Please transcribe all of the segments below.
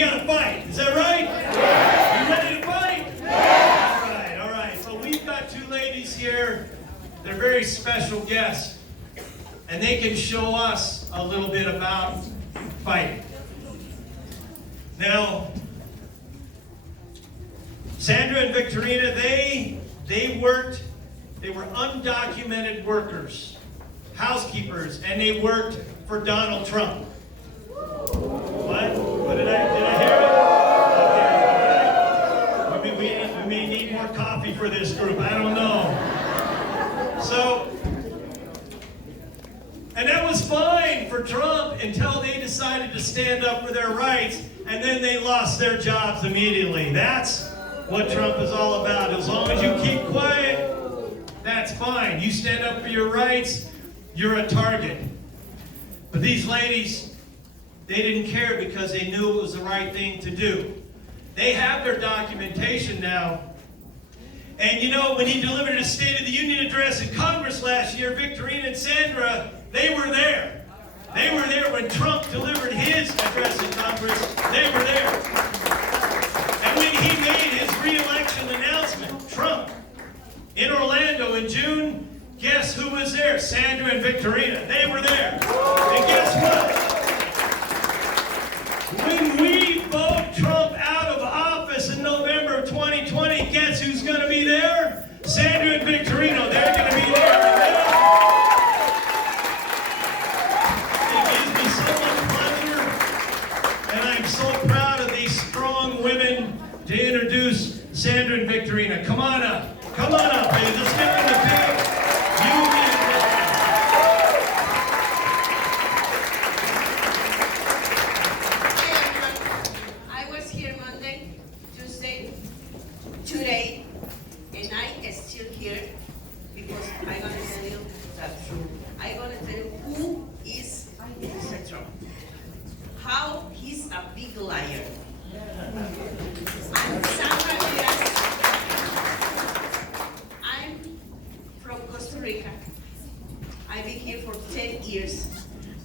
We gotta fight, is that right? Yeah. You ready to fight? Yeah. All right. So we've got two ladies here. They're very special guests. And they can show us a little bit about fighting. Now, Sandra and Victorina, they were undocumented workers, housekeepers, and they worked for Donald Trump. What? What did I hear? Okay. We may need more coffee for this group. I don't know. So, and that was fine for Trump until they decided to stand up for their rights, and then they lost their jobs immediately. That's what Trump is all about. As long as you keep quiet, that's fine. You stand up for your rights, you're a target. But these ladies, they didn't care because they knew it was the right thing to do. They have their documentation now. And you know, when he delivered his State of the Union address in Congress last year, Victorina and Sandra, they were there. They were there when Trump delivered his address in Congress. They were there. And when he made his re-election announcement, Trump, in Orlando in June, guess who was there? Sandra and Victorina. They were there. And guess what? When we vote Trump out of office in November of 2020, guess who's going to be there? Sandra and Victorina. They're going to be there. It gives me so much pleasure, and I'm so proud of these strong women to introduce Sandra and Victorina. Come on up. Come on up, ladies. Let's get them the big union. I was here Monday, Tuesday, today, and I am still here because I'm going to tell you the truth. I'm going to tell you who is Mr. Trump. How he's a big liar. I'm Sandra Diaz. I'm from Costa Rica. I've been here for 10 years.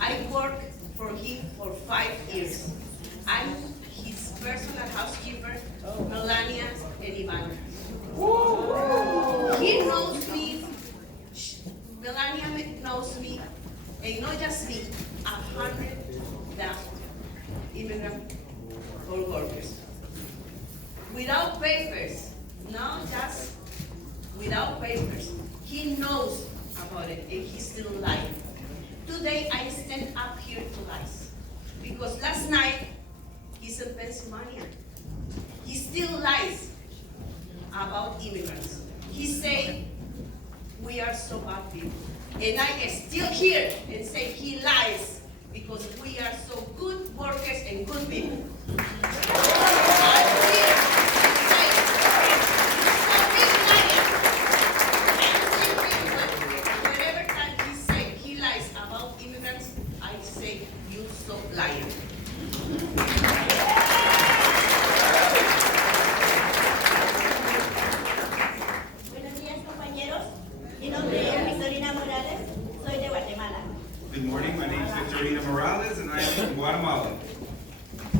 I worked for him for 5 years. I'm his personal housekeeper, Melania and Ivanka. He knows me, Melania knows me, and not just me, 100 immigrant workers. Without papers, not just without papers. He knows about it, and he's still lying. Today, I stand up here to lie. Because last night, he's in Pennsylvania. He still lies about immigrants. He say, we are so bad people. And I am still here and say he lies because we are so good workers and good people. I'm here to say, he's a big liar. Whenever time he lies about immigrants, I say, you so liar. Buenos días, compañeros. Mi nombre es Victorina Morales. Soy de Guatemala. Good morning, my name is Victorina Morales and I am from Guatemala.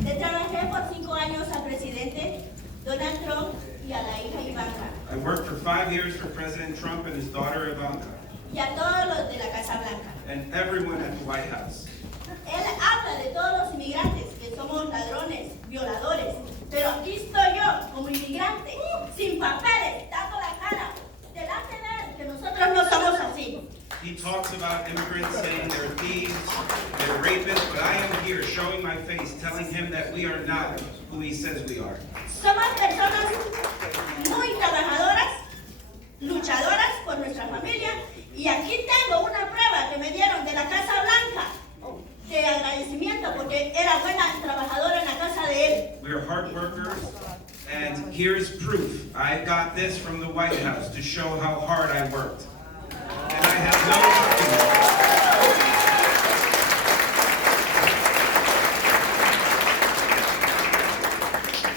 Le trabajé por 5 años al presidente Donald Trump y a la hija Ivanka. I worked for 5 years for President Trump and his daughter Ivanka, Y a todos los de la Casa Blanca. and everyone at the White House. Él habla de todos los inmigrantes, que somos ladrones, violadores. Pero aquí estoy yo, como inmigrante, sin papeles, dando la cara, delante de él, que nosotros no somos así. He talks about immigrants saying they're thieves, they're rapists, but I am here showing my face, telling him that we are not who he says we are. Somos personas muy trabajadoras, luchadoras por nuestra familia, y aquí tengo una prueba que me dieron de la Casa Blanca de agradecimiento porque era buena trabajadora en la casa de él. We are hard workers, and here's proof. I got this from the White House to show how hard I worked. And I have no argument.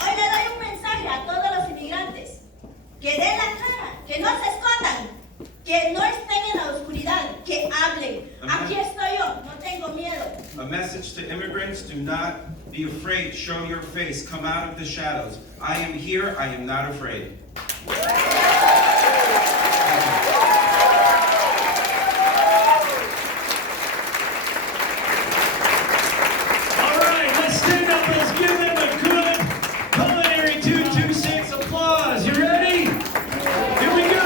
Hoy le doy un mensaje a todos los inmigrantes, que den la cara, que no se escondan, que no estén en la oscuridad, que hablen. Aquí estoy yo, no tengo miedo. A message to immigrants others, do not be afraid. Show your face. Come out of the shadows. I am here. I am not afraid. All right, let's stand up. Let's give them a good Culinary 226 applause. You ready? Here we go.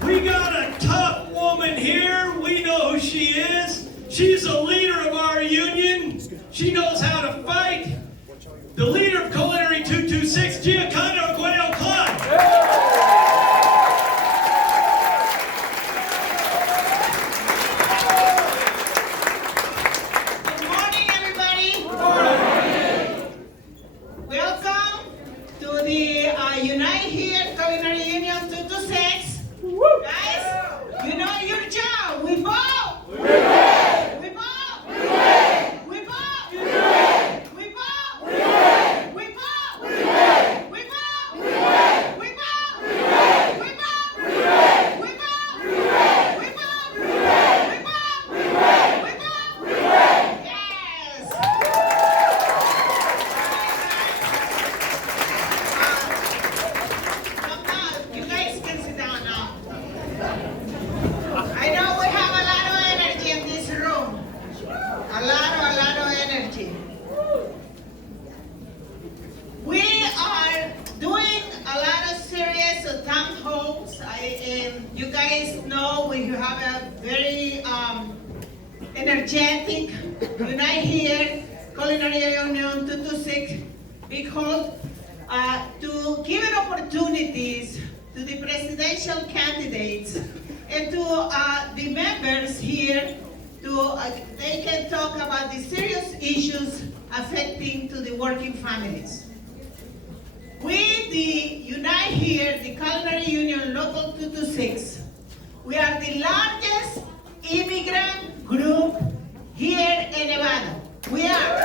We got a tough woman here. We know who she is. She's a leader of our union. She knows how to fight. The leader of Culinary 226, Giacomo Guayo Clark. Good morning, everybody. Welcome to the Unite Here Culinary Union 226. Guys, you know your job. We vote. We vote. We vote. We vote. We vote. We vote. We vote. We vote. We vote. We vote. We vote. We vote. We vote. Yes. Come now, you guys can sit down now. I know we have a lot of energy in this room. A lot of energy. We are doing a lot of series of town halls. You guys know we have a very energetic Unite Here Culinary Union 226 big hall to give it opportunities to the presidential candidates and to the members here to they can talk about the serious issues affecting to the working families. We, the Unite Here, the Culinary Union Local 226, we are the largest immigrant group here in Nevada. We are.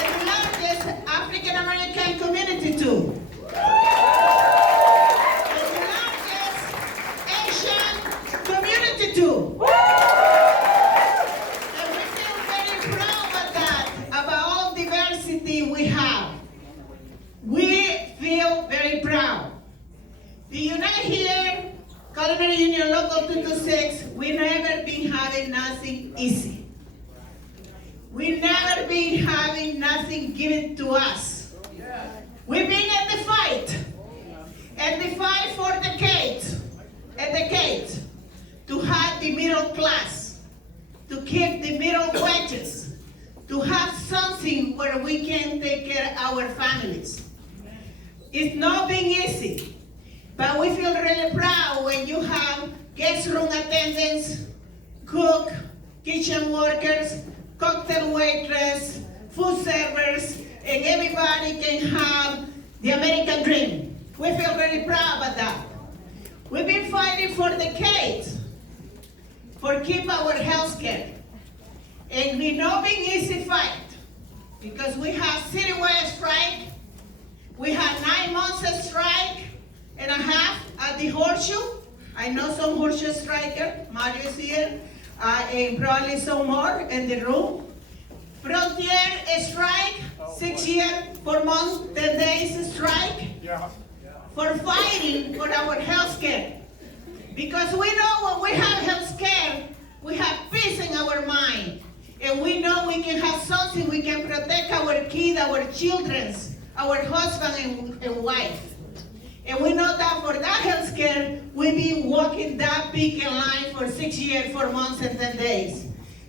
And the largest African American community too. And the largest Asian community too. And we feel very proud about that, about all diversity we have. We feel very proud. The Unite Here Culinary Union Local 226, we never been having nothing easy. We never been having nothing given to us. We've been in the fight. And the fight for decades to have the middle class, to keep the middle wages, to have something where we can take care of our families. It's not been easy, but we feel really proud when you have guest room attendants, cook, kitchen workers, cocktail waitress, food servers, and everybody can have the American dream. We feel very proud about that. We've been fighting for decades for keep our health care. And we know being easy fight because we have citywide strike, we have 9 months of strike and a half at the Horseshoe. I know some Horseshoe striker, Mario is here, and probably some more in the room. Frontier strike, 6 years, 4 months, 10 days strike. For fighting for our health care. Because we know when we have health care, we have peace in our mind. And we know we can have something, we can protect our kids, our children, our husband and wife. And we know that for that health care, we've been walking that big line for 6 years, 4 months, and 10 days.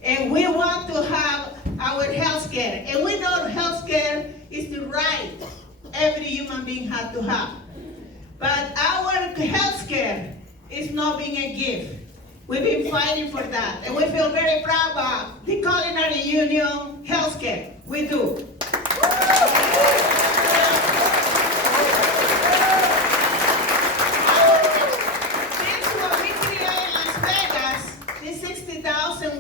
And we want to have our health care. And we know health care is the right every human being has to have. But our health care is not being a gift. We've been fighting for that. And we feel very proud about the Culinary Union health care. We do.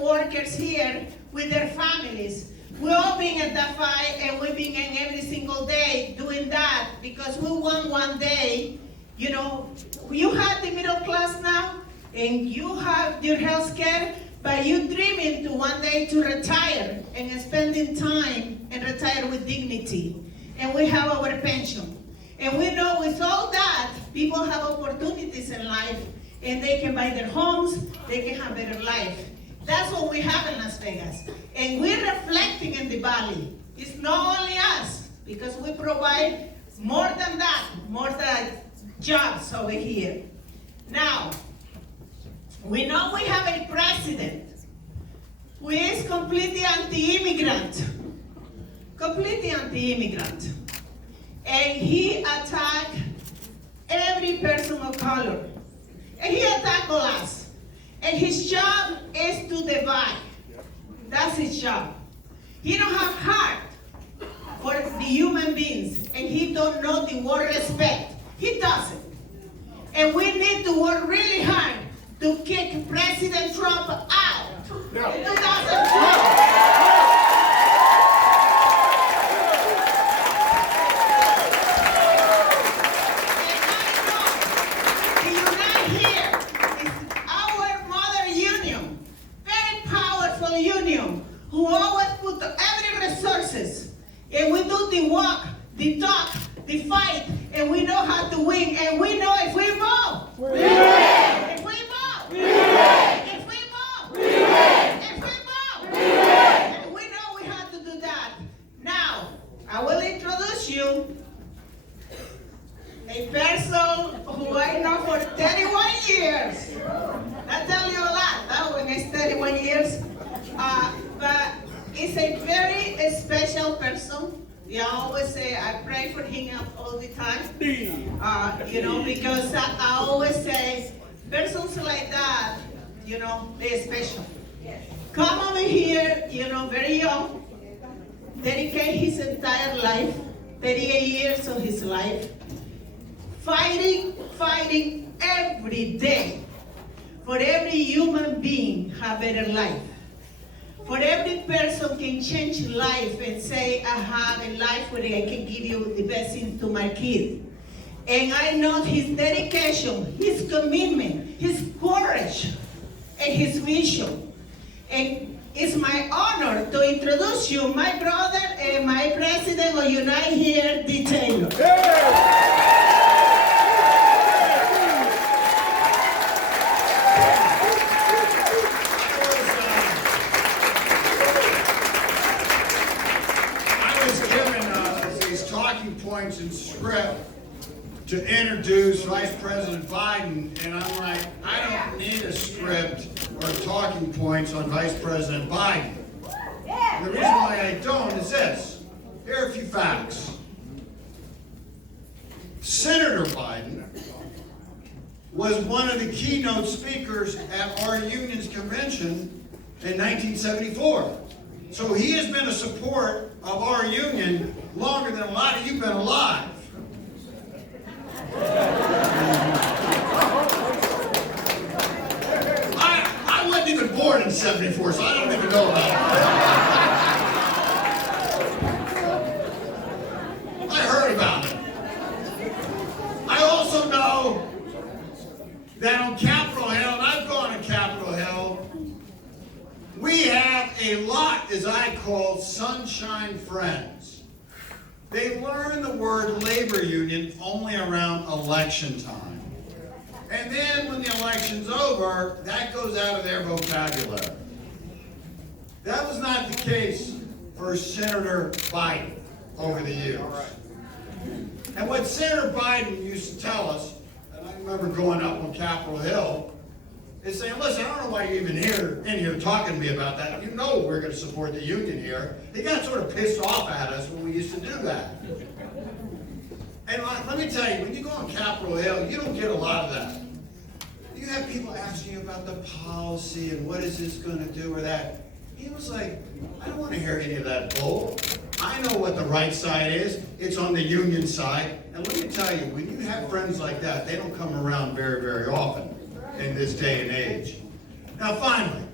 Workers here with their families. We're all being at that fight, and we're being in every single day doing that because we want one day, you know, you have the middle class now and you have your health care, but you're dreaming to one day to retire and spending time and retire with dignity. And we have our pension. And we know with all that, people have opportunities in life and they can buy their homes, they can have better life. That's what we have in Las Vegas. And we're reflecting in the valley. It's not only us, because we provide more than that, more than jobs over here. Now, we know we have a president who is completely anti-immigrant. Completely anti-immigrant. And he attacked every person of color. And he attacked us. And his job is to divide. That's his job. He don't have heart for the human beings, and he don't know the word respect. He doesn't. And we need to work really hard to kick President Trump out in 2012. Who always put every resources, and we do the walk, the talk, the fight, and we know how to win, and we know if we vote, we win. If we vote, we win. If we vote, we win. If we vote, we win. And we know we have to do that. Now, I will introduce you a person who I know for 31 years. That tells you a lot. That one is 31 years. But he's a very special person. I always say I pray for him all the time. You know, because I always say persons like that, you know, they're special. Come over here, you know, very young, dedicate his entire life, 38 years of his life, fighting every day for every human being have better life. For every person can change life and say, I have a life where I can give you the best things to my kid. And I know his dedication, his commitment, his courage, and his vision. And it's my honor to introduce you, my brother and my president of Unite Here, D. Taylor. Points and script to introduce Vice President Biden, and I'm like, I don't need a script or talking points on Vice President Biden. And the reason why I don't is this. Here are a few facts. Senator Biden was one of the keynote speakers at our union's convention in 1974. So he has been a support of our union longer than a lot of you have been alive. I wasn't even born in 74, so I don't even know about it. I heard about it. I also know that on Capitol Hill, and I've gone to Capitol Hill, we have a lot, as I call, sunshine friends. They learn the word labor union only around election time. And then when the election's over, that goes out of their vocabulary. That was not the case for Senator Biden over the years. And what Senator Biden used to tell us, and I remember going up on Capitol Hill, is saying, listen, I don't know why you're even in here talking to me about that. You know we're going to support the union here. He got sort of pissed off at us when we used to do that. And let me tell you, when you go on Capitol Hill, you don't get a lot of that. You have people asking you about the policy and what is this going to do or that. He was like, I don't want to hear any of that bull. I know what the right side is. It's on the union side. And let me tell you, when you have friends like that, they don't come around very, very often in this day and age. Now, finally,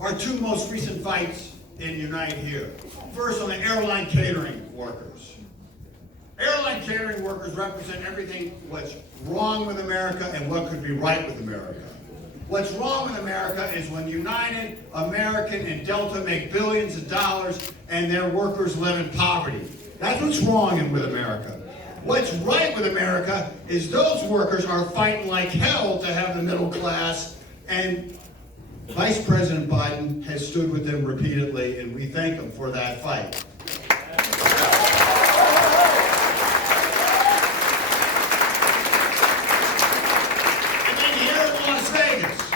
our two most recent fights in Unite here. First, on the airline catering workers. Airline catering workers represent everything what's wrong with America and what could be right with America. What's wrong with America is when United, American, and Delta make billions of dollars and their workers live in poverty. That's what's wrong with America. What's right with America is those workers are fighting like hell to have the middle class, and Vice President Biden has stood with them repeatedly, and we thank him for that fight. And then here in Las Vegas,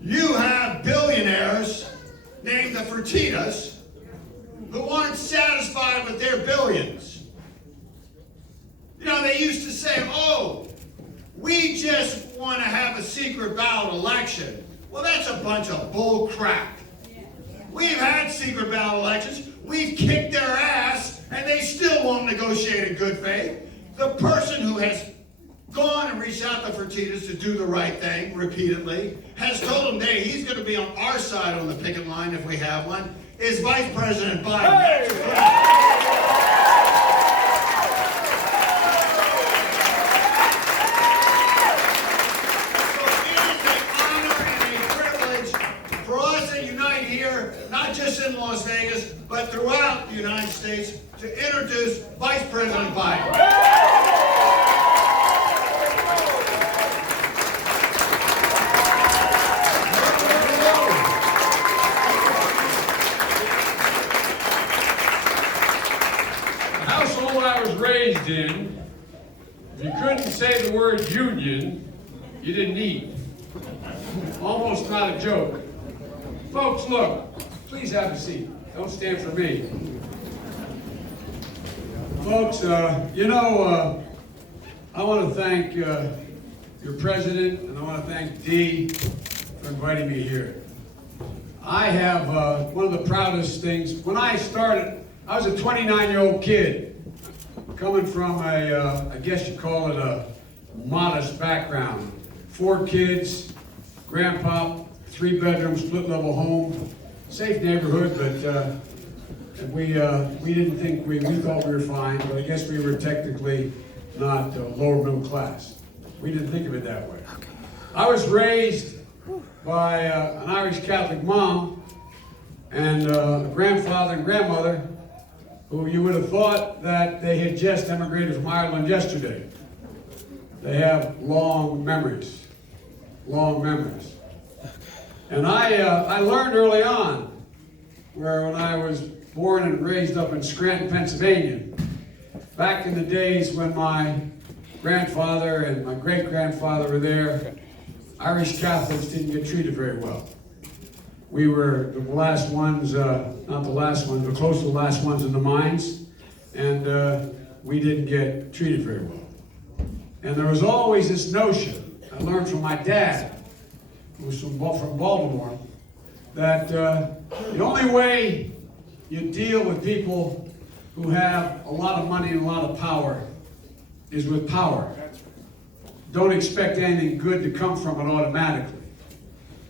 you have billionaires named the Fertittas who aren't satisfied with their billions. You know, they used to say, oh, we just want to have a secret ballot election. Well, that's a bunch of bull crap. We've had secret ballot elections. We've kicked their ass, and they still won't negotiate in good faith. The person who has gone and reached out to Fertittas to do the right thing repeatedly has told them, hey, he's going to be on our side on the picket line if we have one, is Vice President Biden. Not just in Las Vegas, but throughout the United States, to introduce Vice President Biden. The household I was raised in, if you couldn't say the word union, you didn't eat. Almost not a joke. Folks, look, please have a seat. Don't stand for me. Folks, I want to thank your president, and I want to thank Dee for inviting me here. I have one of the proudest things. When I started, I was a 29-year-old kid coming from I guess you call it a modest background. 4 kids, grandpa, 3-bedroom, split-level home, safe neighborhood, but we didn't think we thought we were fine, but I guess we were technically not lower middle class. We didn't think of it that way. I was raised by an Irish Catholic mom and a grandfather and grandmother who you would have thought that they had just emigrated from Ireland yesterday. They have long memories, long memories. And I learned early on, when I was born and raised up in Scranton, Pennsylvania, back in the days when my grandfather and my great-grandfather were there, Irish Catholics didn't get treated very well. We were the last ones, not the last ones, but close to the last ones in the mines, and we didn't get treated very well. And there was always this notion, I learned from my dad, who was from Baltimore, that the only way you deal with people who have a lot of money and a lot of power is with power. Don't expect anything good to come from it automatically.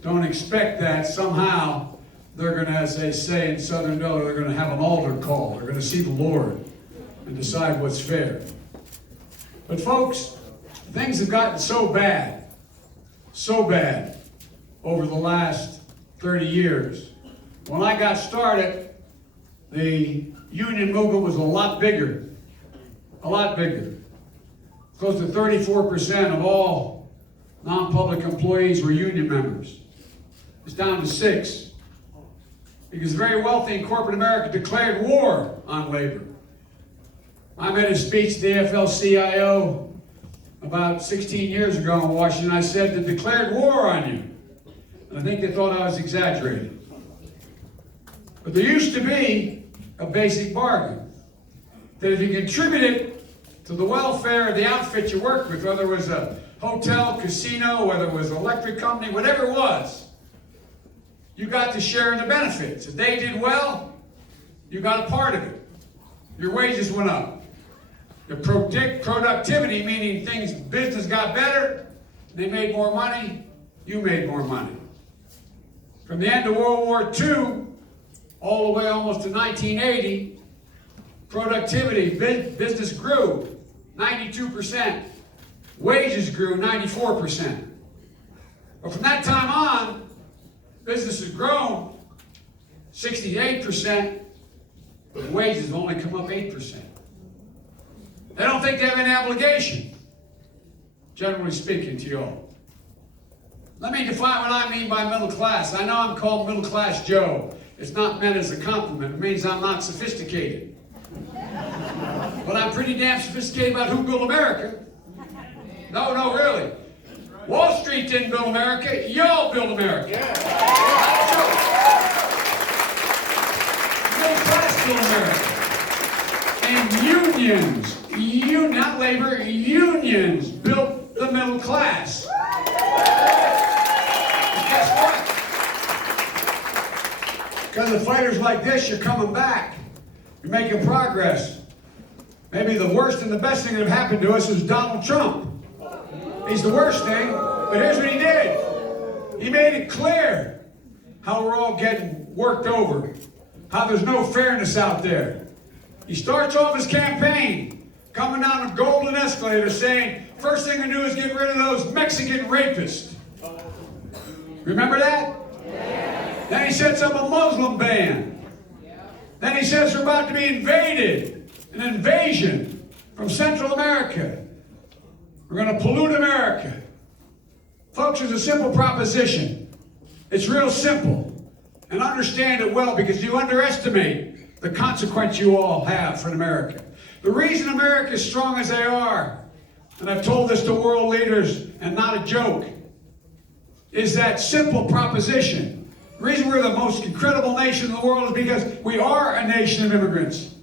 Don't expect that somehow they're going to, as they say in Southern Delaware, they're going to have an altar call. They're going to see the Lord and decide what's fair. But folks, things have gotten so bad over the last 30 years. When I got started, the union movement was a lot bigger. Close to 34% of all non-public employees were union members. It's down to 6. Because the very wealthy in corporate America declared war on labor. I made a speech to the AFL-CIO about 16 years ago in Washington, I said they declared war on you. And I think they thought I was exaggerating. But there used to be a basic bargain that if you contributed to the welfare of the outfit you worked with, whether it was a hotel, casino, whether it was an electric company, whatever it was, you got to share in the benefits. If they did well, you got a part of it. Your wages went up. The productivity, meaning business got better, they made more money, you made more money. From the end of World War II, all the way almost to 1980, productivity, business grew 92%. Wages grew 94%. But from that time on, business has grown 68%, but wages have only come up 8%. They don't think they have any obligation, generally speaking, to you all. Let me define what I mean by middle class. I know I'm called middle class Joe. It's not meant as a compliment. It means I'm not sophisticated. But I'm pretty damn sophisticated about who built America. No, really. Wall Street didn't build America. Y'all built America. Middle class built America. And unions, not labor, unions built the middle class. And guess what? Because of fighters like this, you're coming back. You're making progress. Maybe the worst and the best thing that have happened to us is Donald Trump. He's the worst thing, but here's what he did. He made it clear how we're all getting worked over, how there's no fairness out there. He starts off his campaign coming down a golden escalator saying, first thing to do is get rid of those Mexican rapists. Remember that? Yeah. Then he sets up a Muslim ban. Then he says we're about to be invaded, an invasion from Central America. We're going to pollute America. Folks, it's a simple proposition. It's real simple. And understand it well, because you underestimate the consequence you all have for America. The reason America is strong as they are, and I've told this to world leaders, and not a joke, is that simple proposition. The reason we're the most incredible nation in the world is because we are a nation of immigrants.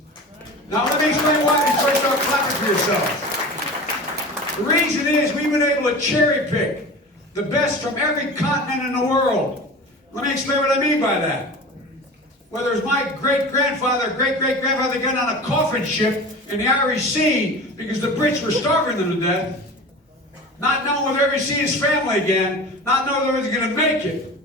Now let me explain why before you start clapping for yourselves. The reason is we've been able to cherry pick the best from every continent in the world. Let me explain what I mean by that. Whether it's my great-grandfather, great-great-grandfather got on a coffin ship in the Irish Sea because the Brits were starving them to death, not knowing whether ever see his family again, not knowing whether he was going to make it,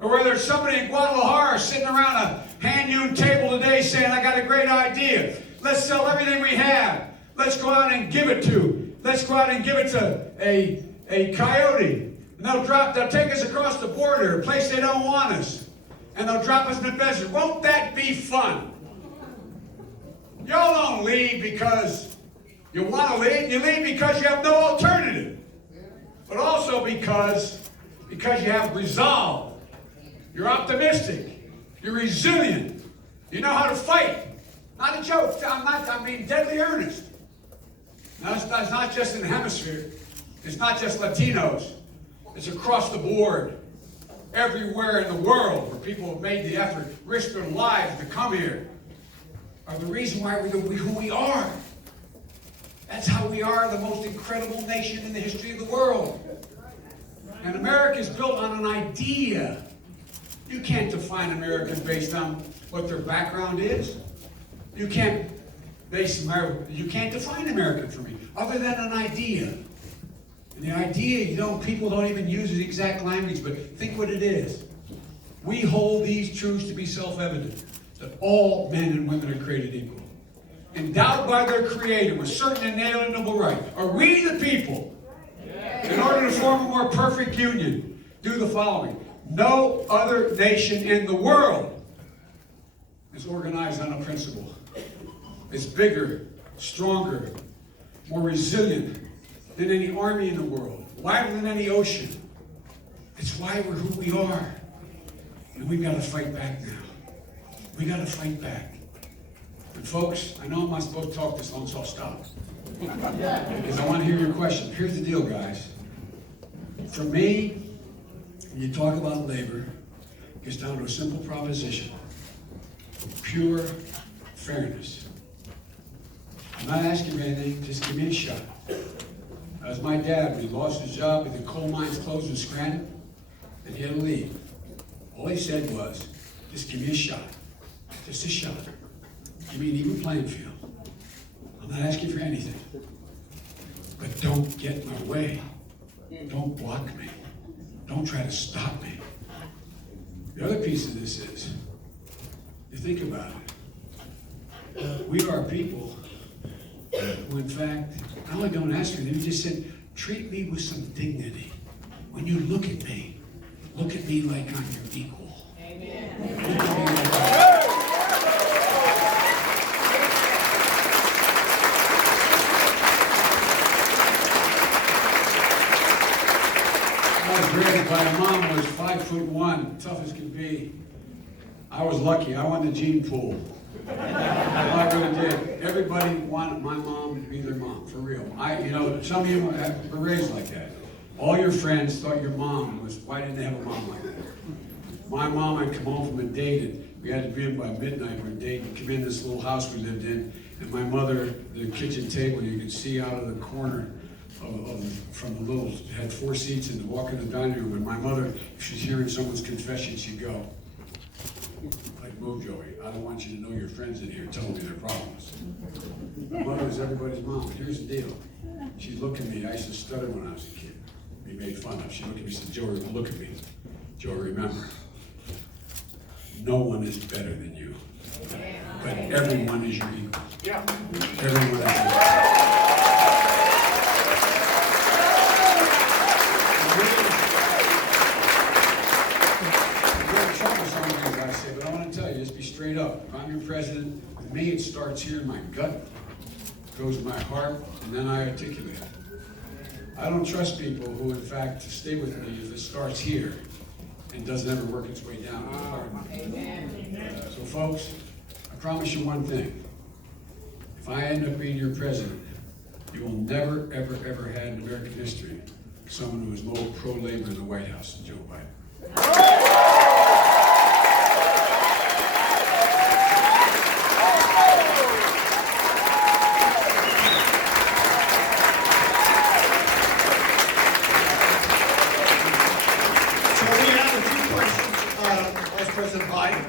or whether somebody in Guadalajara sitting around a hand-hewn table today saying, I got a great idea. Let's sell everything we have. Let's go out and give it to. Let's go out and give it to a coyote. And they'll take us across the border, a place they don't want us. And they'll drop us in the desert. Won't that be fun? Y'all don't leave because you want to leave. You leave because you have no alternative. But also because you have resolve. You're optimistic. You're resilient. You know how to fight. Not a joke. I'm being deadly earnest. Now, it's not just in the hemisphere. It's not just Latinos. It's across the board. Everywhere in the world where people have made the effort, risked their lives to come here, are the reason why we're who we are. That's how we are the most incredible nation in the history of the world. And America is built on an idea. You can't define Americans based on what their background is. You can't define American for me, other than an idea. And the idea, people don't even use the exact language, but think what it is. We hold these truths to be self-evident, that all men and women are created equal. Endowed by their Creator with certain inalienable rights. Are we the people, in order to form a more perfect union, do the following. No other nation in the world is organized on a principle. It's bigger, stronger, more resilient than any army in the world, wider than any ocean. It's why we're who we are. And we've got to fight back now. We got to fight back. And folks, I know I'm not supposed to talk this long, so I'll stop. Because I want to hear your question. Here's the deal, guys. For me, when you talk about labor, it gets down to a simple proposition. Pure fairness. I'm not asking you anything, just give me a shot. That was my dad when he lost his job, the coal mines closed in Scranton, and he had to leave. All he said was, just give me a shot. Just a shot. Give me an even playing field. I'm not asking for anything. But don't get in my way. Don't block me. Don't try to stop me. The other piece of this is, you think about it. We are people who, in fact, not only don't ask for them, you just said, treat me with some dignity. When you look at me like I'm your equal. Amen. I was raised by a mom who was 5'1", tough as could be. I was lucky. I won the gene pool. I really did. Everybody wanted my mom to be their mom, for real. Some of you were raised like that. All your friends thought your mom was, why didn't they have a mom like that? My mom, I'd come home from a date, and we had to be in by midnight for a date, and come in this little house we lived in, and my mother, the kitchen table, you could see out of the corner from the little, had 4 seats, and to walk in the dining room, and my mother, if she's hearing someone's confession, she'd go, like, move, Joey, I don't want you to know your friends in here telling me their problems. My mother was everybody's mom. Here's the deal. She'd look at me. I used to stutter when I was a kid. Be made fun of. She'd look at me and said, Joey, look at me. Joey, remember, no one is better than you. But everyone is your equal. Everyone is your equal. But I want to tell you, just be straight up. If I'm your president, with me it starts here in my gut, goes to my heart, and then I articulate it. I don't trust people who, in fact, stay with me if it starts here and doesn't ever work its way down to the heart. So, folks, I promise you one thing. If I end up being your president, you will never, ever, ever have in American history someone who is more pro-labor in the White House than Joe Biden. President Biden.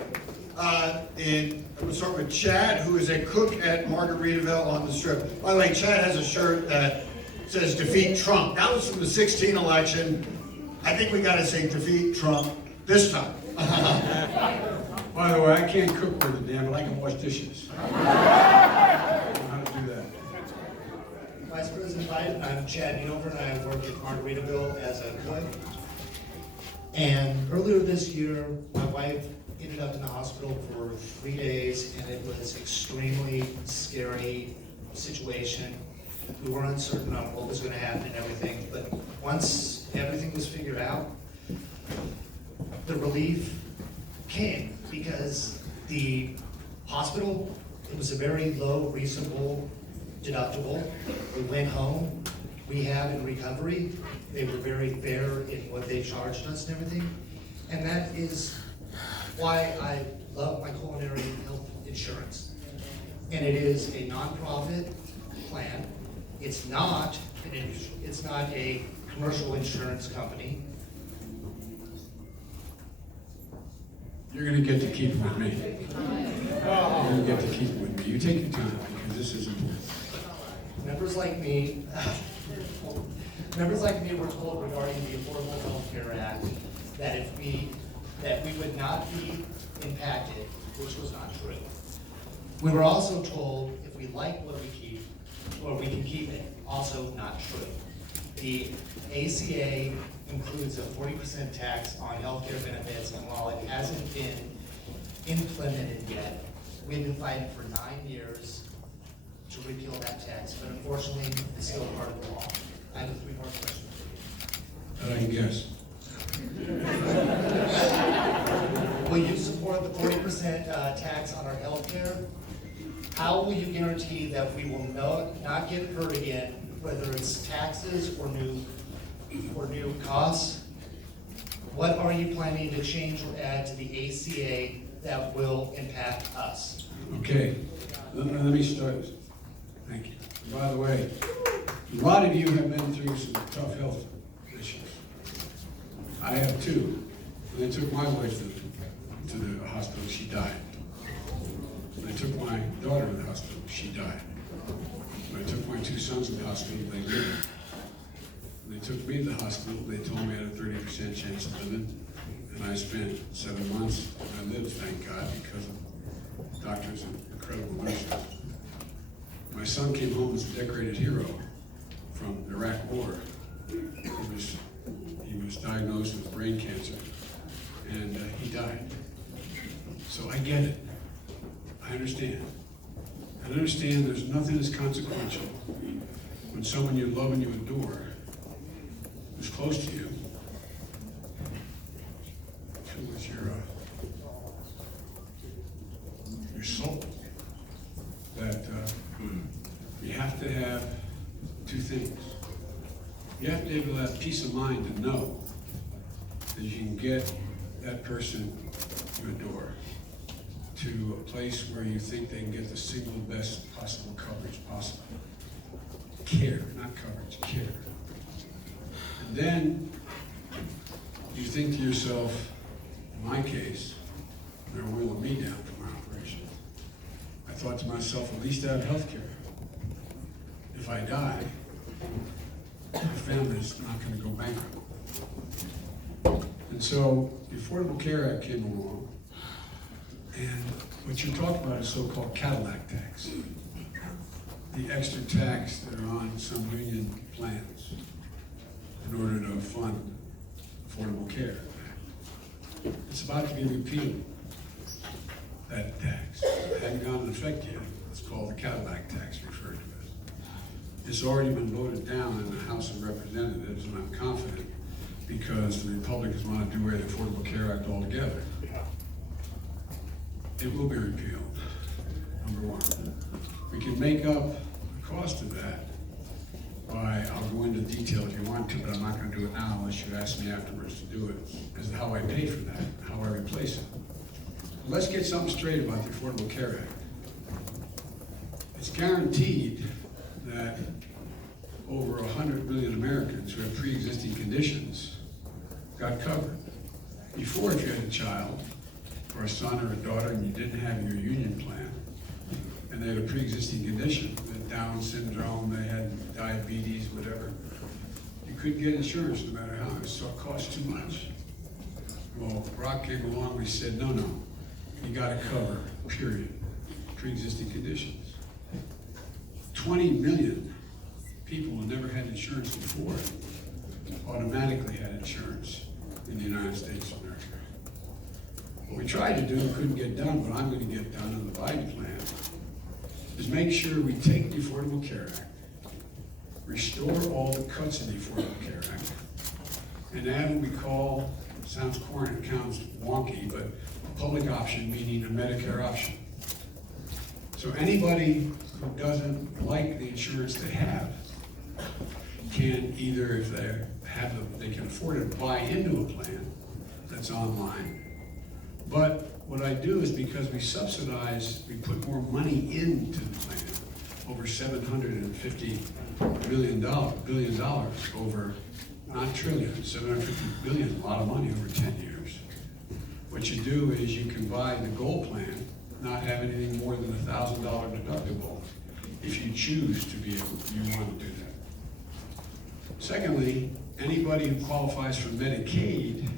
We'll start with Chad, who is a cook at Margaritaville on the Strip. By the way, Chad has a shirt that says defeat Trump. That was from the 2016 election. I think we got to say defeat Trump this time. By the way, I can't cook worth a damn, but I can wash dishes. I don't know how to do that. Vice President Biden, I'm Chad Hanover, and I work at Margaritaville as a cook. And earlier this year, my wife ended up in the hospital for 3 days, and it was extremely scary situation. We were uncertain on what was going to happen and everything, but once everything was figured out, the relief came because the hospital, it was a very low, reasonable deductible. We went home, rehab and recovery. They were very fair in what they charged us and everything. And that is why I love my Culinary health insurance. And it is a nonprofit plan. It's not a commercial insurance company. You're going to get to keep it with me. You're going to get to keep it with me. You take your time, because this is important. Members like me were told regarding the Affordable Health Care Act that we would not be impacted, which was not true. We were also told if we like what we keep, or we can keep it, also not true. The ACA includes a 40% tax on healthcare benefits, and while it hasn't been implemented yet, we've been fighting for 9 years to repeal that tax, but unfortunately, it's still part of the law. I have a 3-part question for you. I guess. Will you support the 40% tax on our health care? How will you guarantee that we will not get hurt again, whether it's taxes or new costs? What are you planning to change or add to the ACA that will impact us? Okay, let me start. Thank you. By the way, a lot of you have been through some tough health issues. I have too. When they took my wife to the hospital, she died. When they took my daughter to the hospital, she died. When I took my two sons to the hospital, they lived. When they took me to the hospital, they told me I had a 30% chance of living, and I spent 7 months, and I lived, thank God, because of doctors and incredible nurses. My son came home as a decorated hero from the Iraq War. He was diagnosed with brain cancer, and he died. So I get it. I understand. I understand there's nothing as consequential when someone you love and you adore who's close to you, who is your soul, that you have to have two things. You have to be able to have peace of mind to know that you can get that person you adore to a place where you think they can get the single best possible coverage possible. Care, not coverage, care. And then you think to yourself, in my case, they're wheeling me down for my operation. I thought to myself, at least I have health care. If I die, my family's not going to go bankrupt. And so the Affordable Care Act came along, and what you're talking about is so-called Cadillac tax. The extra tax that are on some union plans in order to fund affordable care. It's about to be repealed, that tax. It hasn't gone into effect yet. It's called the Cadillac tax, referred to as. It's already been voted down in the House of Representatives, and I'm confident because the Republicans want to do away with the Affordable Care Act altogether. It will be repealed, number one. We can make up the cost of that by, I'll go into detail if you want to, but I'm not going to do it now unless you ask me afterwards to do it, as to how I pay for that, how I replace it. But let's get something straight about the Affordable Care Act. It's guaranteed that over 100 million Americans who have pre-existing conditions got covered. Before, if you had a child, or a son or a daughter, and you didn't have your union plan, and they had a pre-existing condition, they had Down syndrome, they had diabetes, whatever, you couldn't get insurance no matter how, it cost too much. Well, Brock came along, we said, no, you gotta cover, period, pre-existing conditions. 20 million people who never had insurance before automatically had insurance in the United States of America. What we tried to do and couldn't get done, but I'm going to get done in the Biden plan, is make sure we take the Affordable Care Act, restore all the cuts in the Affordable Care Act, and add what we call, sounds corny, it sounds wonky, but a public option, meaning a Medicare option. So anybody who doesn't like the insurance they have can either, if they can afford it, buy into a plan that's online. But what I do is, because we subsidize, we put more money into the plan, over $750 billion over, not trillion, $750 billion, a lot of money over 10 years. What you do is you can buy the gold plan, not have anything more than a $1,000 deductible, if you choose to be able, you want to do that. Secondly, anybody who qualifies for Medicaid